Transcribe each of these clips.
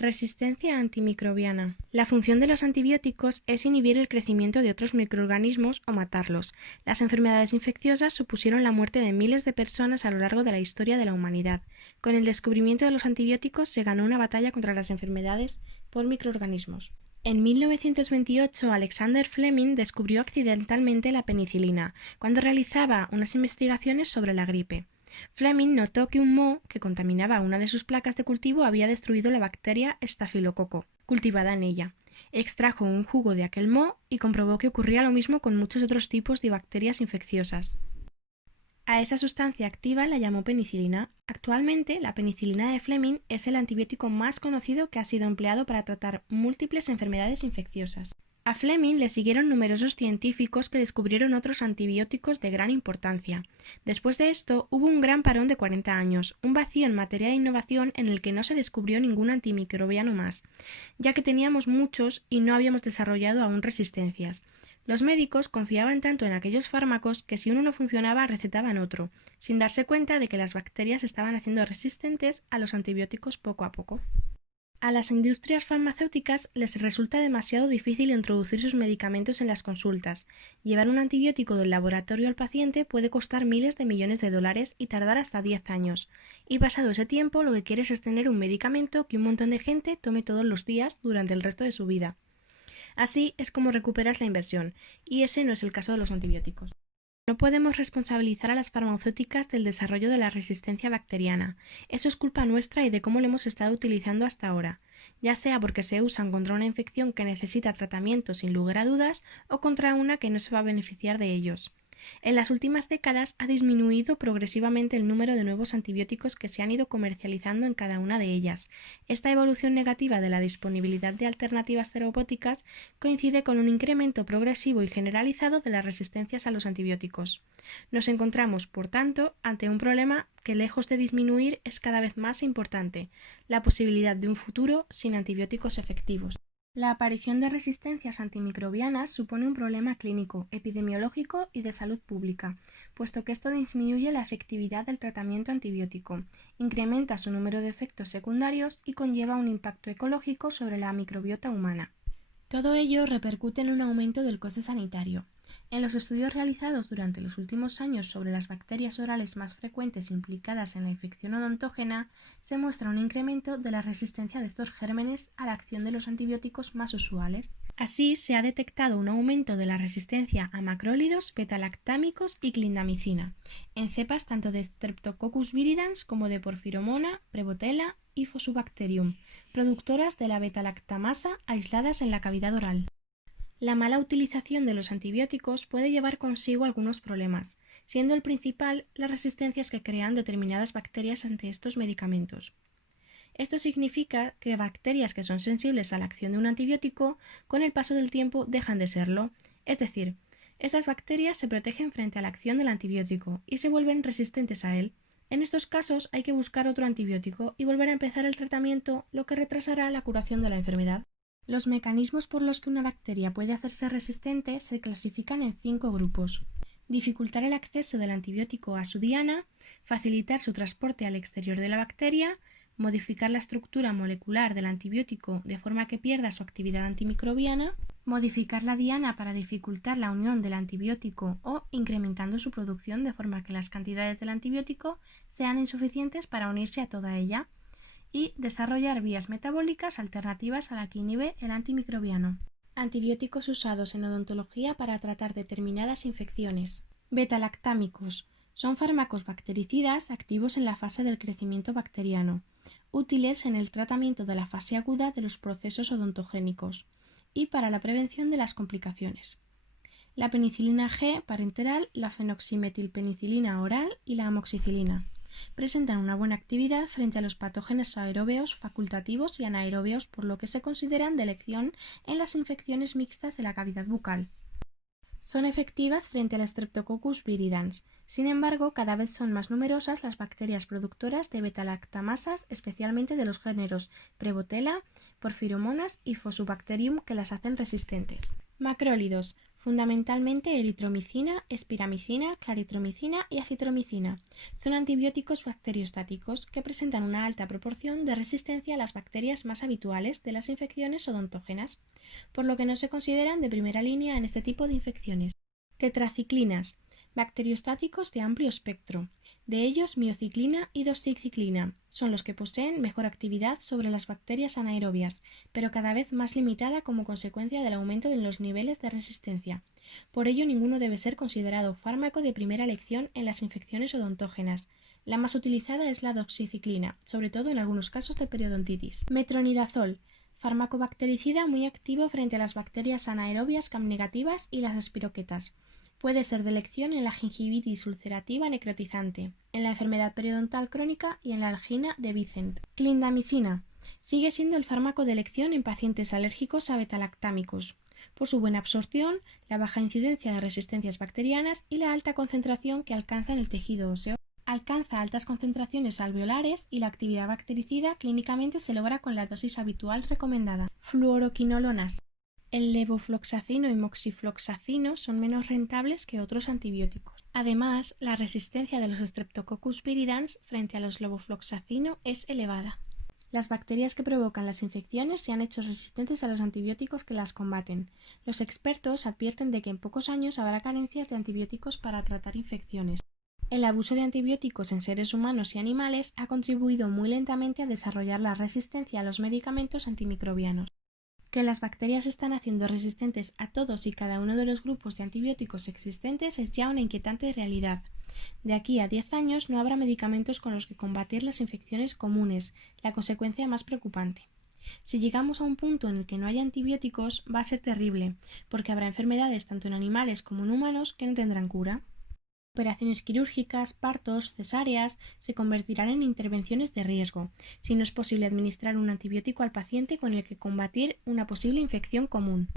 Resistencia antimicrobiana. La función de los antibióticos es inhibir el crecimiento de otros microorganismos o matarlos. Las enfermedades infecciosas supusieron la muerte de miles de personas a lo largo de la historia de la humanidad. Con el descubrimiento de los antibióticos se ganó una batalla contra las enfermedades por microorganismos. En 1928, Alexander Fleming descubrió accidentalmente la penicilina, cuando realizaba unas investigaciones sobre la gripe. Fleming notó que un moho que contaminaba una de sus placas de cultivo había destruido la bacteria Staphylococcus cultivada en ella. Extrajo un jugo de aquel moho y comprobó que ocurría lo mismo con muchos otros tipos de bacterias infecciosas. A esa sustancia activa la llamó penicilina. Actualmente, la penicilina de Fleming es el antibiótico más conocido que ha sido empleado para tratar múltiples enfermedades infecciosas. A Fleming le siguieron numerosos científicos que descubrieron otros antibióticos de gran importancia. Después de esto, hubo un gran parón de 40 años, un vacío en materia de innovación en el que no se descubrió ningún antimicrobiano más, ya que teníamos muchos y no habíamos desarrollado aún resistencias. Los médicos confiaban tanto en aquellos fármacos que si uno no funcionaba recetaban otro, sin darse cuenta de que las bacterias estaban haciendo resistentes a los antibióticos poco a poco. A las industrias farmacéuticas les resulta demasiado difícil introducir sus medicamentos en las consultas. Llevar un antibiótico del laboratorio al paciente puede costar miles de millones de dólares y tardar hasta 10 años. Y pasado ese tiempo, lo que quieres es tener un medicamento que un montón de gente tome todos los días durante el resto de su vida. Así es como recuperas la inversión, y ese no es el caso de los antibióticos. No podemos responsabilizar a las farmacéuticas del desarrollo de la resistencia bacteriana. Eso es culpa nuestra y de cómo lo hemos estado utilizando hasta ahora, ya sea porque se usan contra una infección que necesita tratamiento sin lugar a dudas o contra una que no se va a beneficiar de ellos. En las últimas décadas ha disminuido progresivamente el número de nuevos antibióticos que se han ido comercializando en cada una de ellas. Esta evolución negativa de la disponibilidad de alternativas terapéuticas coincide con un incremento progresivo y generalizado de las resistencias a los antibióticos. Nos encontramos, por tanto, ante un problema que, lejos de disminuir, es cada vez más importante: la posibilidad de un futuro sin antibióticos efectivos. La aparición de resistencias antimicrobianas supone un problema clínico, epidemiológico y de salud pública, puesto que esto disminuye la efectividad del tratamiento antibiótico, incrementa su número de efectos secundarios y conlleva un impacto ecológico sobre la microbiota humana. Todo ello repercute en un aumento del coste sanitario. En los estudios realizados durante los últimos años sobre las bacterias orales más frecuentes implicadas en la infección odontógena, se muestra un incremento de la resistencia de estos gérmenes a la acción de los antibióticos más usuales. Así, se ha detectado un aumento de la resistencia a macrólidos, betalactámicos y clindamicina, en cepas tanto de Streptococcus viridans como de Porphyromonas, Prevotella y Fusobacterium, productoras de la betalactamasa aisladas en la cavidad oral. La mala utilización de los antibióticos puede llevar consigo algunos problemas, siendo el principal las resistencias que crean determinadas bacterias ante estos medicamentos. Esto significa que bacterias que son sensibles a la acción de un antibiótico, con el paso del tiempo dejan de serlo, es decir, estas bacterias se protegen frente a la acción del antibiótico y se vuelven resistentes a él. En estos casos hay que buscar otro antibiótico y volver a empezar el tratamiento, lo que retrasará la curación de la enfermedad. Los mecanismos por los que una bacteria puede hacerse resistente se clasifican en 5 grupos: dificultar el acceso del antibiótico a su diana, facilitar su transporte al exterior de la bacteria, modificar la estructura molecular del antibiótico de forma que pierda su actividad antimicrobiana, modificar la diana para dificultar la unión del antibiótico o incrementando su producción de forma que las cantidades del antibiótico sean insuficientes para unirse a toda ella, y desarrollar vías metabólicas alternativas a la que inhibe el antimicrobiano. Antibióticos usados en odontología para tratar determinadas infecciones. Betalactámicos. Son fármacos bactericidas activos en la fase del crecimiento bacteriano, útiles en el tratamiento de la fase aguda de los procesos odontogénicos y para la prevención de las complicaciones. La penicilina G parenteral, la fenoximetilpenicilina oral y la amoxicilina presentan una buena actividad frente a los patógenos aeróbeos facultativos y anaeróbeos, por lo que se consideran de elección en las infecciones mixtas de la cavidad bucal. Son efectivas frente al Streptococcus viridans. Sin embargo, cada vez son más numerosas las bacterias productoras de betalactamasas, especialmente de los géneros Prevotella, Porphyromonas y Fusobacterium, que las hacen resistentes. Macrólidos. fundamentalmente eritromicina, espiramicina, claritromicina y acitromicina. Son antibióticos bacteriostáticos que presentan una alta proporción de resistencia a las bacterias más habituales de las infecciones odontógenas, por lo que no se consideran de primera línea en este tipo de infecciones. Tetraciclinas, bacteriostáticos de amplio espectro. De ellos, miociclina y doxiciclina son los que poseen mejor actividad sobre las bacterias anaerobias, pero cada vez más limitada como consecuencia del aumento de los niveles de resistencia. Por ello, ninguno debe ser considerado fármaco de primera elección en las infecciones odontógenas. La más utilizada es la doxiciclina, sobre todo en algunos casos de periodontitis. Metronidazol, fármaco bactericida muy activo frente a las bacterias anaerobias gram-negativas y las espiroquetas. Puede ser de elección en la gingivitis ulcerativa necrotizante, en la enfermedad periodontal crónica y en la angina de Vicent. Clindamicina. Sigue siendo el fármaco de elección en pacientes alérgicos a betalactámicos, por su buena absorción, la baja incidencia de resistencias bacterianas y la alta concentración que alcanza en el tejido óseo. Alcanza altas concentraciones alveolares y la actividad bactericida clínicamente se logra con la dosis habitual recomendada. Fluoroquinolonas. El levofloxacino y moxifloxacino son menos rentables que otros antibióticos. Además, la resistencia de los Streptococcus viridans frente a los levofloxacino es elevada. Las bacterias que provocan las infecciones se han hecho resistentes a los antibióticos que las combaten. Los expertos advierten de que en pocos años habrá carencias de antibióticos para tratar infecciones. El abuso de antibióticos en seres humanos y animales ha contribuido muy lentamente a desarrollar la resistencia a los medicamentos antimicrobianos. Que las bacterias están haciendo resistentes a todos y cada uno de los grupos de antibióticos existentes es ya una inquietante realidad. De aquí a 10 años no habrá medicamentos con los que combatir las infecciones comunes, la consecuencia más preocupante. Si llegamos a un punto en el que no haya antibióticos, va a ser terrible, porque habrá enfermedades tanto en animales como en humanos que no tendrán cura. Operaciones quirúrgicas, partos, cesáreas se convertirán en intervenciones de riesgo, si no es posible administrar un antibiótico al paciente con el que combatir una posible infección común.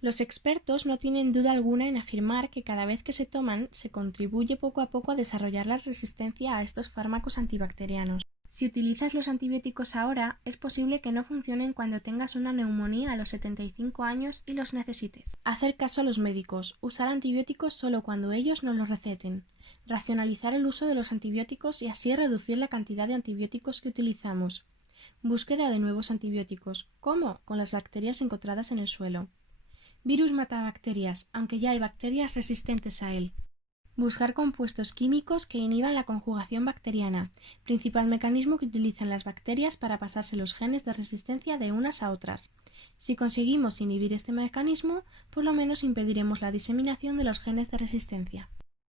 Los expertos no tienen duda alguna en afirmar que cada vez que se toman se contribuye poco a poco a desarrollar la resistencia a estos fármacos antibacterianos. Si utilizas los antibióticos ahora, es posible que no funcionen cuando tengas una neumonía a los 75 años y los necesites. Hacer caso a los médicos, usar antibióticos solo cuando ellos nos los receten, racionalizar el uso de los antibióticos y así reducir la cantidad de antibióticos que utilizamos. Búsqueda de nuevos antibióticos. ¿Cómo? Con las bacterias encontradas en el suelo. Virus mata bacterias, aunque ya hay bacterias resistentes a él. Buscar compuestos químicos que inhiban la conjugación bacteriana, principal mecanismo que utilizan las bacterias para pasarse los genes de resistencia de unas a otras. Si conseguimos inhibir este mecanismo, por lo menos impediremos la diseminación de los genes de resistencia.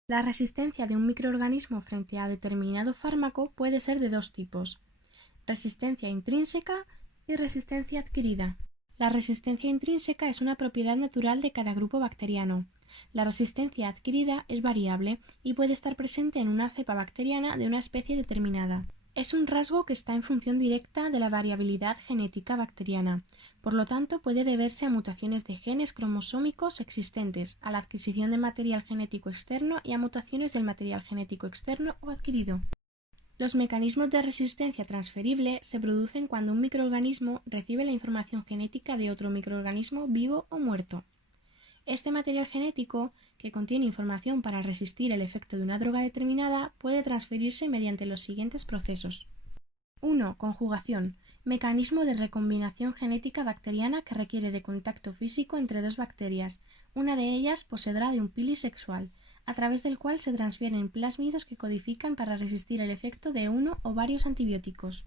La resistencia de un microorganismo frente a determinado fármaco puede ser de dos tipos: resistencia intrínseca y resistencia adquirida. La resistencia intrínseca es una propiedad natural de cada grupo bacteriano. La resistencia adquirida es variable y puede estar presente en una cepa bacteriana de una especie determinada. Es un rasgo que está en función directa de la variabilidad genética bacteriana. Por lo tanto, puede deberse a mutaciones de genes cromosómicos existentes, a la adquisición de material genético externo y a mutaciones del material genético externo o adquirido. Los mecanismos de resistencia transferible se producen cuando un microorganismo recibe la información genética de otro microorganismo vivo o muerto. Este material genético, que contiene información para resistir el efecto de una droga determinada, puede transferirse mediante los siguientes procesos. 1. Conjugación. Mecanismo de recombinación genética bacteriana que requiere de contacto físico entre dos bacterias. Una de ellas poseedrá de un pili sexual, a través del cual se transfieren plásmidos que codifican para resistir el efecto de uno o varios antibióticos.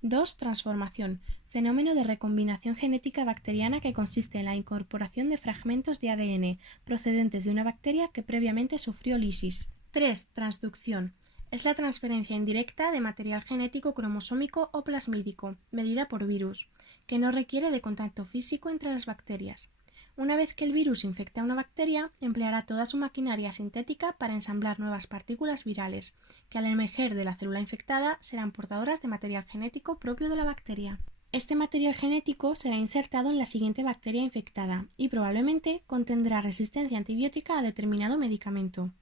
2. Transformación. Fenómeno de recombinación genética bacteriana que consiste en la incorporación de fragmentos de ADN procedentes de una bacteria que previamente sufrió lisis. 3. Transducción. Es la transferencia indirecta de material genético cromosómico o plasmídico, medida por virus, que no requiere de contacto físico entre las bacterias. Una vez que el virus infecta a una bacteria, empleará toda su maquinaria sintética para ensamblar nuevas partículas virales, que al emerger de la célula infectada serán portadoras de material genético propio de la bacteria. Este material genético será insertado en la siguiente bacteria infectada y probablemente contendrá resistencia antibiótica a determinado medicamento.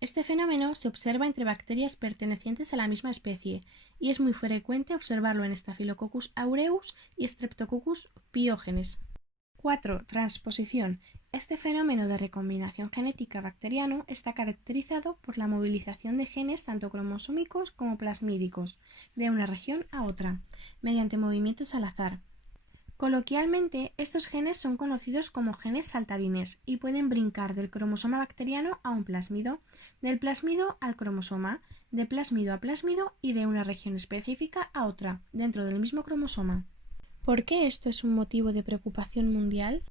Este fenómeno se observa entre bacterias pertenecientes a la misma especie y es muy frecuente observarlo en Staphylococcus aureus y Streptococcus pyogenes. 4. Transposición. Este fenómeno de recombinación genética bacteriano está caracterizado por la movilización de genes tanto cromosómicos como plasmídicos de una región a otra, mediante movimientos al azar. Coloquialmente, estos genes son conocidos como genes saltarines y pueden brincar del cromosoma bacteriano a un plásmido, del plásmido al cromosoma, de plásmido a plásmido y de una región específica a otra, dentro del mismo cromosoma. ¿Por qué esto es un motivo de preocupación mundial?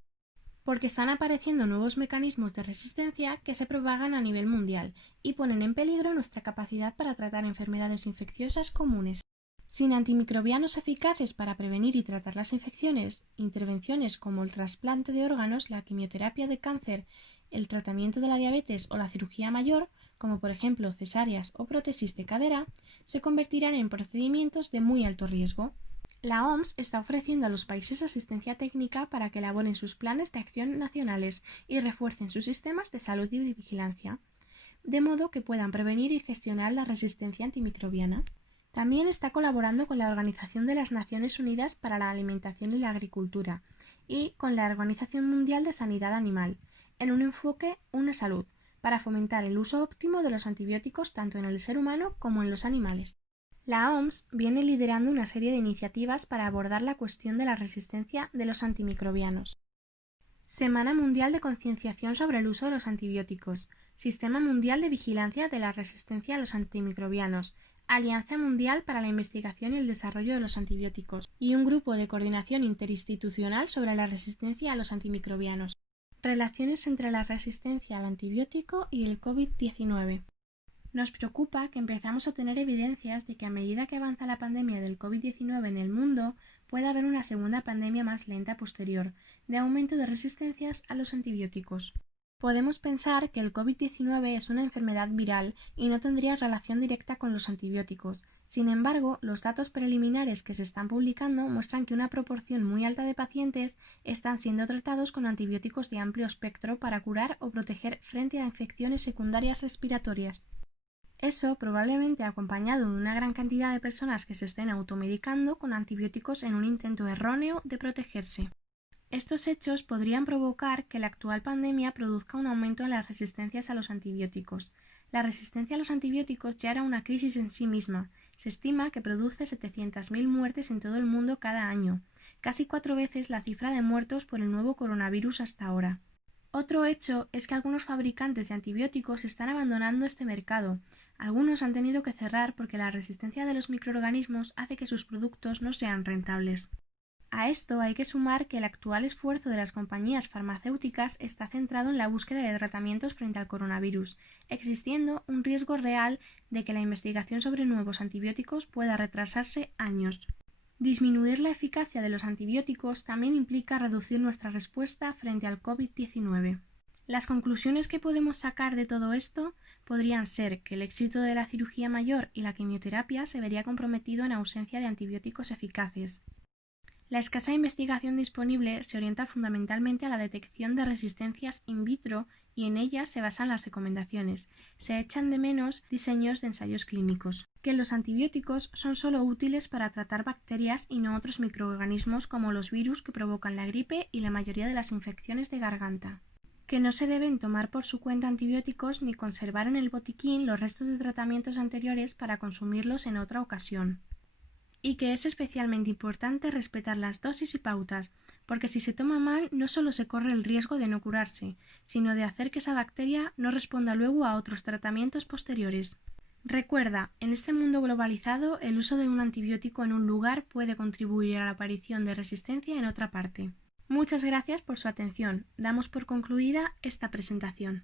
Porque están apareciendo nuevos mecanismos de resistencia que se propagan a nivel mundial y ponen en peligro nuestra capacidad para tratar enfermedades infecciosas comunes. Sin antimicrobianos eficaces para prevenir y tratar las infecciones, intervenciones como el trasplante de órganos, la quimioterapia de cáncer, el tratamiento de la diabetes o la cirugía mayor, como por ejemplo cesáreas o prótesis de cadera, se convertirán en procedimientos de muy alto riesgo. La OMS está ofreciendo a los países asistencia técnica para que elaboren sus planes de acción nacionales y refuercen sus sistemas de salud y de vigilancia, de modo que puedan prevenir y gestionar la resistencia antimicrobiana. También está colaborando con la Organización de las Naciones Unidas para la Alimentación y la Agricultura y con la Organización Mundial de Sanidad Animal, en un enfoque Una Salud, para fomentar el uso óptimo de los antibióticos tanto en el ser humano como en los animales. La OMS viene liderando una serie de iniciativas para abordar la cuestión de la resistencia de los antimicrobianos. Semana Mundial de Concienciación sobre el uso de los antibióticos, Sistema Mundial de Vigilancia de la Resistencia a los Antimicrobianos, Alianza Mundial para la Investigación y el Desarrollo de los Antibióticos y un grupo de coordinación interinstitucional sobre la resistencia a los antimicrobianos. Relaciones entre la resistencia al antibiótico y el COVID-19. Nos preocupa que empezamos a tener evidencias de que a medida que avanza la pandemia del COVID-19 en el mundo, puede haber una segunda pandemia más lenta posterior, de aumento de resistencias a los antibióticos. Podemos pensar que el COVID-19 es una enfermedad viral y no tendría relación directa con los antibióticos. Sin embargo, los datos preliminares que se están publicando muestran que una proporción muy alta de pacientes están siendo tratados con antibióticos de amplio espectro para curar o proteger frente a infecciones secundarias respiratorias. Eso probablemente acompañado de una gran cantidad de personas que se estén automedicando con antibióticos en un intento erróneo de protegerse. Estos hechos podrían provocar que la actual pandemia produzca un aumento en las resistencias a los antibióticos. La resistencia a los antibióticos ya era una crisis en sí misma. Se estima que produce 700.000 muertes en todo el mundo cada año, casi 4 veces la cifra de muertos por el nuevo coronavirus hasta ahora. Otro hecho es que algunos fabricantes de antibióticos están abandonando este mercado. Algunos han tenido que cerrar porque la resistencia de los microorganismos hace que sus productos no sean rentables. A esto hay que sumar que el actual esfuerzo de las compañías farmacéuticas está centrado en la búsqueda de tratamientos frente al coronavirus, existiendo un riesgo real de que la investigación sobre nuevos antibióticos pueda retrasarse años. Disminuir la eficacia de los antibióticos también implica reducir nuestra respuesta frente al COVID-19. Las conclusiones que podemos sacar de todo esto podrían ser que el éxito de la cirugía mayor y la quimioterapia se vería comprometido en ausencia de antibióticos eficaces. La escasa investigación disponible se orienta fundamentalmente a la detección de resistencias in vitro y en ellas se basan las recomendaciones. Se echan de menos diseños de ensayos clínicos. Que los antibióticos son solo útiles para tratar bacterias y no otros microorganismos como los virus que provocan la gripe y la mayoría de las infecciones de garganta. Que no se deben tomar por su cuenta antibióticos ni conservar en el botiquín los restos de tratamientos anteriores para consumirlos en otra ocasión. Y que es especialmente importante respetar las dosis y pautas, porque si se toma mal no solo se corre el riesgo de no curarse, sino de hacer que esa bacteria no responda luego a otros tratamientos posteriores. Recuerda, en este mundo globalizado, el uso de un antibiótico en un lugar puede contribuir a la aparición de resistencia en otra parte. Muchas gracias por su atención. Damos por concluida esta presentación.